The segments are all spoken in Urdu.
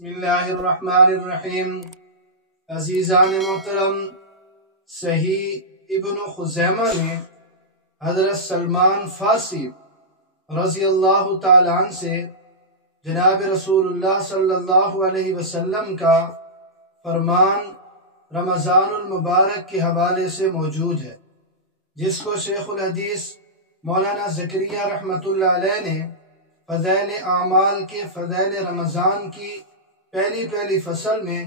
بسم اللہ الرحمن الرحیم۔ عزیزان محترم، صحیح ابن خزیمہ میں حضرت سلمان فارسی رضی اللہ تعالیٰ عنہ سے جناب رسول اللہ صلی اللہ علیہ وسلم کا فرمان رمضان المبارک کے حوالے سے موجود ہے، جس کو شیخ الحدیث مولانا زکریا رحمۃ اللہ علیہ نے فضائل اعمال کے فضائل رمضان کی پہلی فصل میں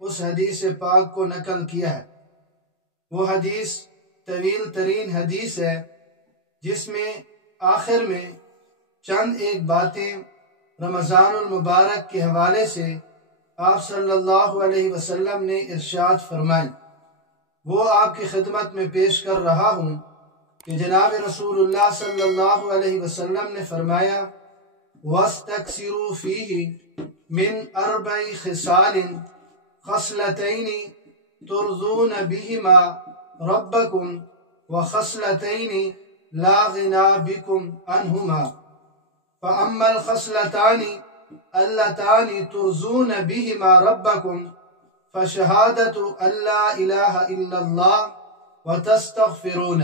اس حدیث پاک کو نقل کیا ہے۔ وہ حدیث طویل ترین حدیث ہے، جس میں آخر میں چند ایک باتیں رمضان المبارک کے حوالے سے آپ صلی اللہ علیہ وسلم نے ارشاد فرمائیں۔ وہ آپ کی خدمت میں پیش کر رہا ہوں کہ جناب رسول اللہ صلی اللہ علیہ وسلم نے فرمایا، وَاسْتَكْثِرُوا فِيهِ من 4 خصال خصلتين ترضون بهما ربكم وخصلتين لا غنى بكم عنهما، فأما الخصلتان اللتان ترضون بهما ربكم فشهادة أن لا إله إلا الله وتستغفرون،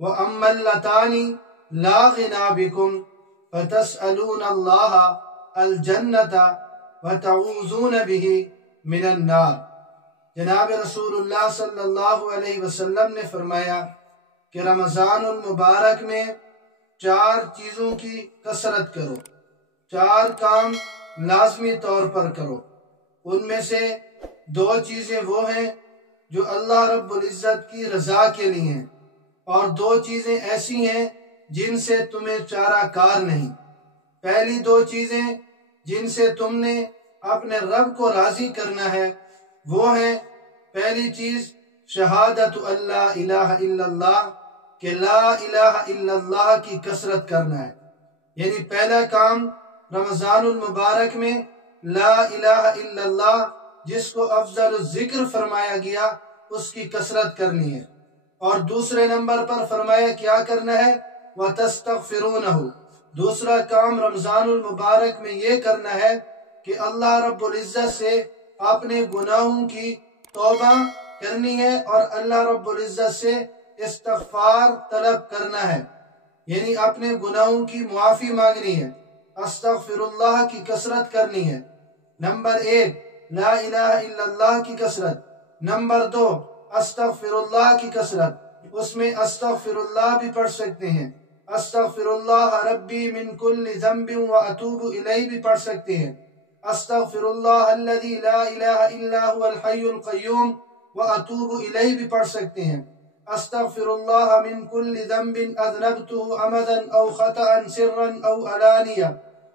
وأما اللتان لا غنى بكم فتسألون الله الجنة وتعوذون به من النار۔ جناب رسول اللہ صلی اللہ علیہ وسلم نے فرمایا کہ رمضان المبارک میں 4 چیزوں کی کثرت کرو، 4 کام لازمی طور پر کرو۔ ان میں سے 2 چیزیں وہ ہیں جو اللہ رب العزت کی رضا کے لیے ہیں، اور 2 چیزیں ایسی ہیں جن سے تمہیں چارہ کار نہیں۔ پہلی 2 چیزیں جن سے تم نے اپنے رب کو راضی کرنا ہے وہ ہیں، پہلی چیز شہادت اللہ الہ الا اللہ، کہ لا الہ الا اللہ کی کثرت کرنا ہے، یعنی پہلا کام رمضان المبارک میں لا الہ الا اللہ، جس کو افضل الذکر فرمایا گیا، اس کی کثرت کرنی ہے۔ اور دوسرے نمبر پر فرمایا کیا کرنا ہے، وَتَسْتَغْفِرُونَهُ، دوسرا کام رمضان المبارک میں یہ کرنا ہے کہ اللہ رب العزت سے اپنے گناہوں کی توبہ کرنی ہے اور اللہ رب العزت سے استغفار طلب کرنا ہے، یعنی اپنے گناہوں کی معافی مانگنی ہے، استغفر اللہ کی کثرت کرنی ہے۔ نمبر 1 لا الہ الا اللہ کی کثرت، نمبر 2 استغفر اللہ کی کثرت۔ اس میں استغفر اللہ بھی پڑھ سکتے ہیں، استغفر اللہ ربی من کل ذنب واتوب الیہ بھی پڑھ سکتے ہیں، استغفر اللہ الذی لا الہ الا هو الحی القیوم واتوب الیہ بھی پڑھ سکتے ہیں، استغفر اللہ من کل ذنب اذنبته عمدا او خطأ سرا او علانیہ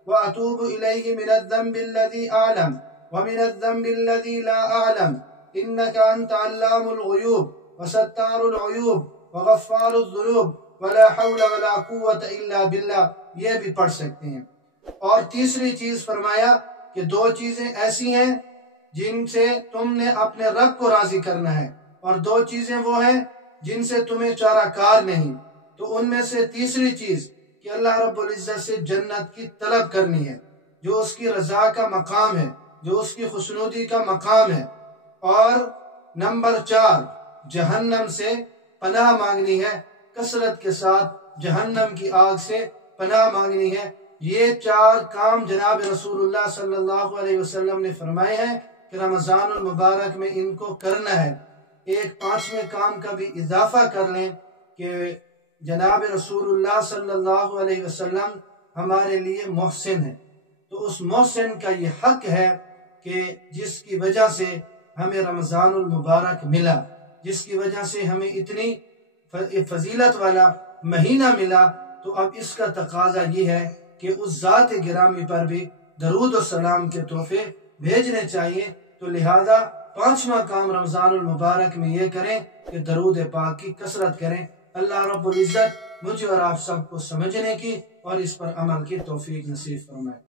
واتوب الیہ من الذنب الذی اعلم ومن الذنب الذی لا اعلم انک انت علام الغیوب وستار العیوب وغفار الذنوب ولا حول ولا قوت الا باللہ، یہ بھی پڑھ سکتے ہیں۔ اور تیسری چیز فرمایا کہ 2 چیزیں ایسی ہیں جن سے تم نے اپنے رب کو راضی کرنا ہے، اور 2 چیزیں وہ ہیں جن سے تمہیں چارہ کار نہیں۔ تو ان میں سے تیسری چیز کہ اللہ رب العزت سے جنت کی طلب کرنی ہے، جو اس کی رضا کا مقام ہے، جو اس کی خوشنودی کا مقام ہے، اور نمبر 4 جہنم سے پناہ مانگنی ہے، کثرت کے ساتھ جہنم کی آگ سے پناہ مانگنی ہے۔ یہ 4 کام جناب رسول اللہ صلی اللہ علیہ وسلم نے فرمائے ہیں کہ رمضان المبارک میں ان کو کرنا ہے۔ ایک 5ویں کام کا بھی اضافہ کر لیں کہ جناب رسول اللہ صلی اللہ علیہ وسلم ہمارے لیے محسن ہیں، تو اس محسن کا یہ حق ہے کہ جس کی وجہ سے ہمیں رمضان المبارک ملا، جس کی وجہ سے ہمیں اتنی فضیلت والا مہینہ ملا، تو اب اس کا تقاضا یہ ہے کہ اس ذات گرامی پر بھی درود و سلام کے تحفے بھیجنے چاہیے۔ تو لہذا 5واں کام رمضان المبارک میں یہ کریں کہ درود پاک کی کثرت کریں۔ اللہ رب العزت مجھے اور آپ سب کو سمجھنے کی اور اس پر عمل کی توفیق نصیب فرمائے۔